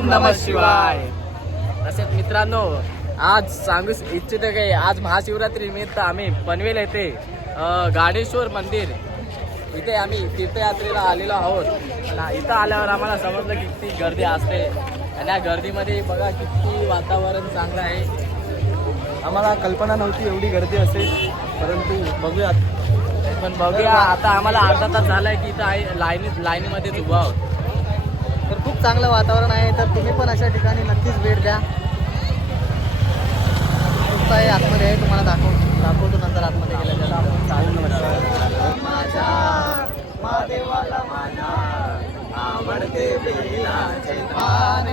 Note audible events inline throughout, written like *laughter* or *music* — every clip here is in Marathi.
ओम नम शिवाय. तसेच मित्रांनो आज सांगू इच्छित काही आज महाशिवरात्री निमित्त आम्ही पनवेल येथे गाडेश्वर मंदिर इथे आम्ही तीर्थयात्रेला आलेलो आहोत. इथं आल्यावर आम्हाला समजलं की किती गर्दी असते. आणि या गर्दीमध्ये बघा किती वातावरण चांगलं आहे. आम्हाला कल्पना नव्हती एवढी गर्दी असेल परंतु बघूयात. पण बघूया आता आम्हाला अर्धा तास झालाय की इथं आहे लाईनीत लाईनीमध्येच उभा आहोत. तर खूप चांगलं वातावरण आहे. तर तुम्ही पण अशा ठिकाणी नक्कीच भेट द्या. खूप आहे आतमध्ये आहे तुम्हाला दाखव दाखवतो नंतर आतमध्ये गेल्याच्या माझ्या महादेवाला माझ्या आवडते बेलाचे पान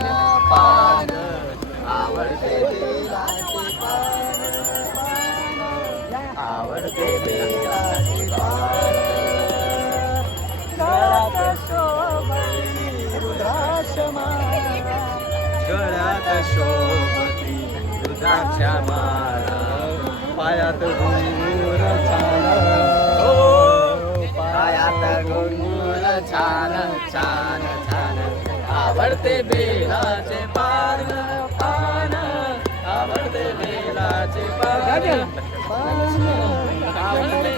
पान. आवडते बेलाचे पान आवडते शोभती रुद्राक्ष माला पायात घुंगूर छान. पायात गुणगुण छान छान छान. आवडते बेलाचे पान पान. आवडते बेलाचे पान. आवडते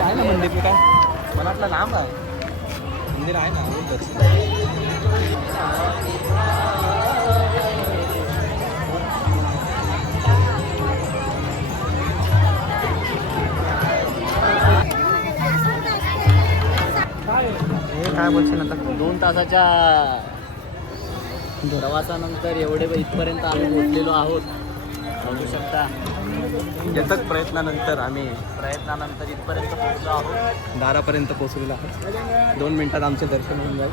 आहे ना मंदिर काय मला वाटलं लांब आहे. मंदिर आहे ना हे काय बोलशील आता? दोन तासाच्या प्रवासानंतर एवढे इथपर्यंत आम्ही पोहोचलेलो आहोत. बघू शकता. यथक प्रयत्नानंतर आम्ही प्रयत्नानंतर इथपर्यंत पोहोचलो आहोत. दारापर्यंत पोहोचलेलो आहोत. दोन मिनिटात आमचे दर्शन होऊन जाईल.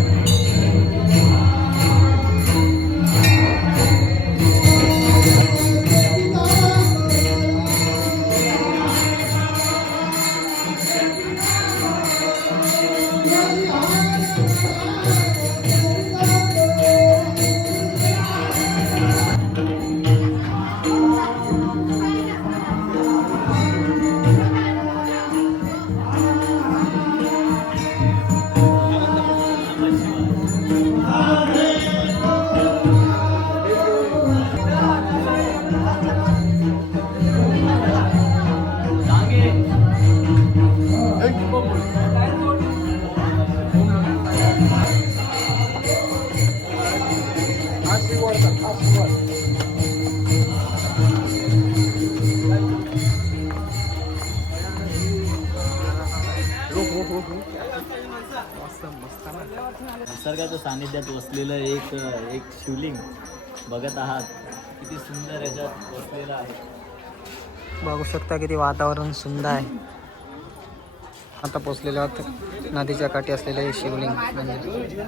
निसर्गाच्या सानिध्यात वसलेलं एक एक शिवलिंग बघत आहात. किती सुंदर याच्यात वसलेलं आहे. बघू शकता किती वातावरण सुंदर आहे. आता पोचलेलं आहोत नदीच्या काठी असलेलं हे शिवलिंग म्हणजे.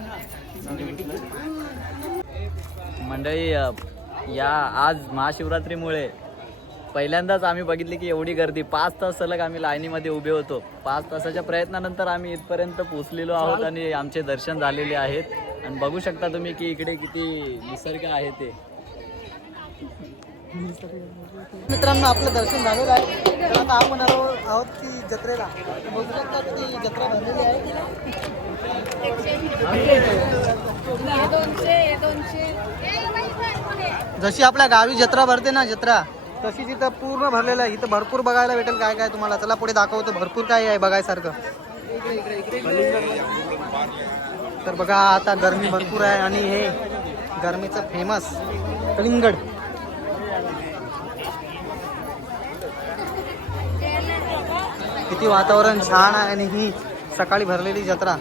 मंडळी या आज महाशिवरात्रीमुळे पहिल्यांदाच आम्ही बघितली की एवढी गर्दी. पाच तास सलग आम्ही लाईनीमध्ये उभे होतो. पाच तासाच्या प्रयत्नानंतर आम्ही इथपर्यंत पोहोचलेलो आहोत आणि आमचे दर्शन झालेले आहेत. आणि बघू शकता तुम्ही की इकडे किती निसर्ग आहे ते. मित्रांनो आपलं दर्शन झालेलं आहे. तर आता आपण आलो आहोत की जत्रेला. बघू शकता ती जत्रा भरलेली आहे जशी आपल्या गावी जत्रा भरते ना जत्रा तशी तिथं पूर्ण भरलेलं आहे. इथं भरपूर बघायला भेटेल काय काय तुम्हाला. चला पुढे दाखवतो. भरपूर काय आहे बघायसारखं. तर बघा आता गरमी भरपूर आहे आणि हे गरमीचं फेमस कलिंगड. किती वातावरण छान आहे आणि ही सकाळी भरलेली जत्रा.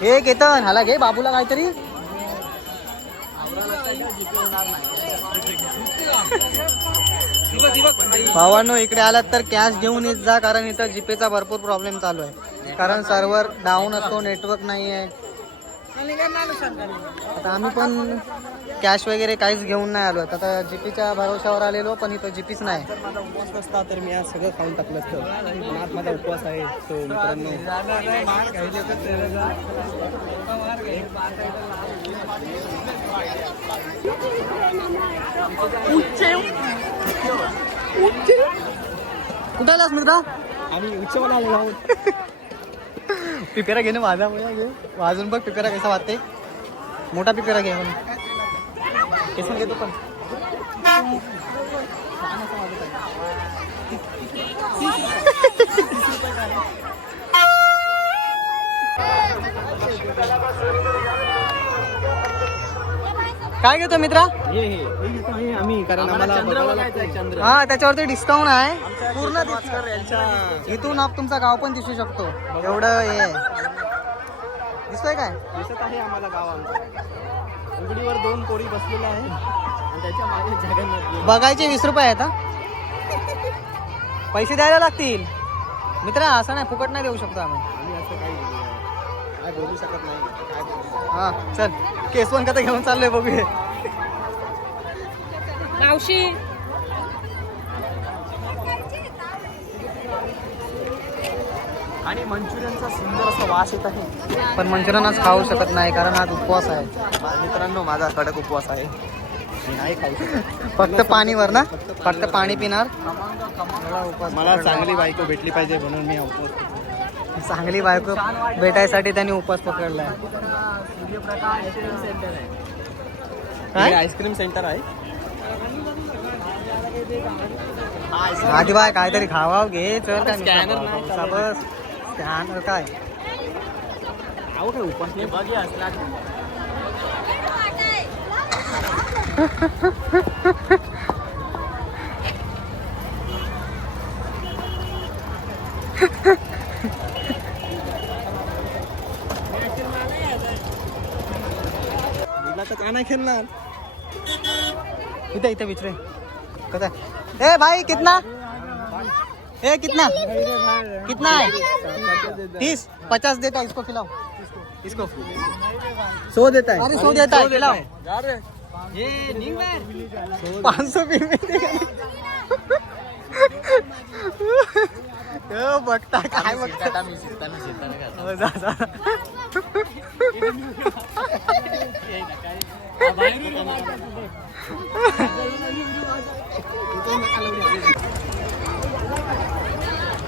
हे केतन हाला घे बाबूला काहीतरी. भावांनो इकडे आलात तर कॅश घेऊन येत जा कारण इथं जीपेचा भरपूर प्रॉब्लेम चालू आहे. कारण सर्व्हर डाऊन असतो नेटवर्क नाही आहे आता आम्ही पण कॅश वगैरे काहीच घेऊन नाही आलो. आता जीपीच्या भरोशावर आलेलो पण इथं जीपीच नाही. माझा उपवास नसता तर मी आज सगळं खाऊन टाकलं असतं. पण आज माझा उपवास आहे तो मित्रांनो. कुठे आलास मित्रा आम्ही उच्च आलेलो आहोत. पिपेरा घे ना माझा मुळा घे वाजून बघ पिपेरा कसा वाटते मोठा पिपेरा घे पण केसन घेतो पण. *laughs* काय घेतो मित्रा? हे हे. हे घेतो आहे आम्ही कारण आम्हाला बघायला लागतं. हा त्याच्यावरती डिस्काउंट आहे. पूर्ण इथून आप तुमचा गाव पण दिसू शकतो. एवढं हे आहे. दिसतोय काय? दिसत आहे आम्हाला गाव आमचं. उघडीवर दोन पोरी बसलेल्या आहे आणि त्याच्यामागे जगन्नाथ बघायचे वीस रुपये आहेत पैसे द्यायला लागतील. मित्रा असं नाही फुकट नाही देऊ शकतो आम्ही. आम्ही असं काही काय बोलू शकत नाही. काय बोलू हा चल. केसवन कथा घेऊन चाललोय बघूया मावशी. आणि मंचुरियनचा सुंदर असा वास येत आहे. पण मंचुरियन आज खाऊ शकत नाही कारण आज उपवास आहे. मा- मित्रांनो माझा कडक उपवास आहे. मी नाही खाऊ शकत. फक्त पाणीवर ना? फक्त पाणी पिणार? मला. चांगली बायको भेटली पाहिजे म्हणून मी हा उपवास करतो. चांगली बायको भेटायसाठी त्यांनी उपवास पकडलाय. हे काय आईस्क्रीम सेंटर आहे. आधी बाय काहीतरी खावा घे चल. बस. स्कॅनर काय? उपवास नाही तिला *laughs* तर का नाही खेळणार इथे इथे विचारे कसा ए भाई कितना ए कितना कितना है तीस पचास देता है इसको खिलाओ. इसको। सो देता अरे सौ देता है खिलाओ। ये पाँच सौ भी बघता काय बघता? हो, जा, जा.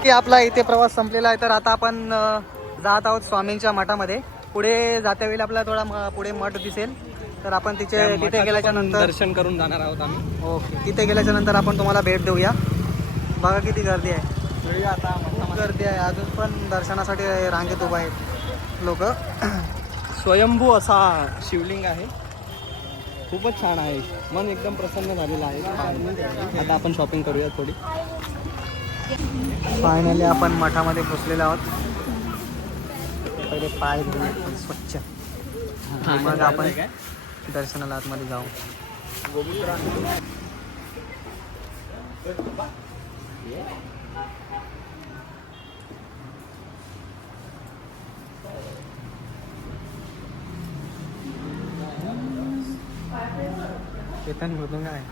की आपला इथे प्रवास संपलेला आहे तर आता आपण अ, जात आहोत स्वामींच्या मठामध्ये. पुढे जात्या वेळी आपल्याला थोडा म- पुढे मठ दिसेल. तर आपण तिथे तिथे गेल्याच्यानंतर दर्शन करून जाणार आहोत आम्ही. ओके तिथे गेल्याच्यानंतर आपण तुम्हाला भेट देऊया. बघा किती गर्दी आहे. आता. खूप गर्दी आहे. अजून पण दर्शनासाठी रांगेत उभा आहेत लोक. स्वयंभू असा शिवलिंग आहे. खूपच छान आहे. मन एकदम प्रसन्न झालेलं आहे. आता आपण शॉपिंग करूया थोडी. फायनली आपण मठामध्ये पोचलेलो आहोत. पहिले पाय स्वच्छ. मग आपण दर्शनाला आतमध्ये जाऊ. केतन मृदुंग आहे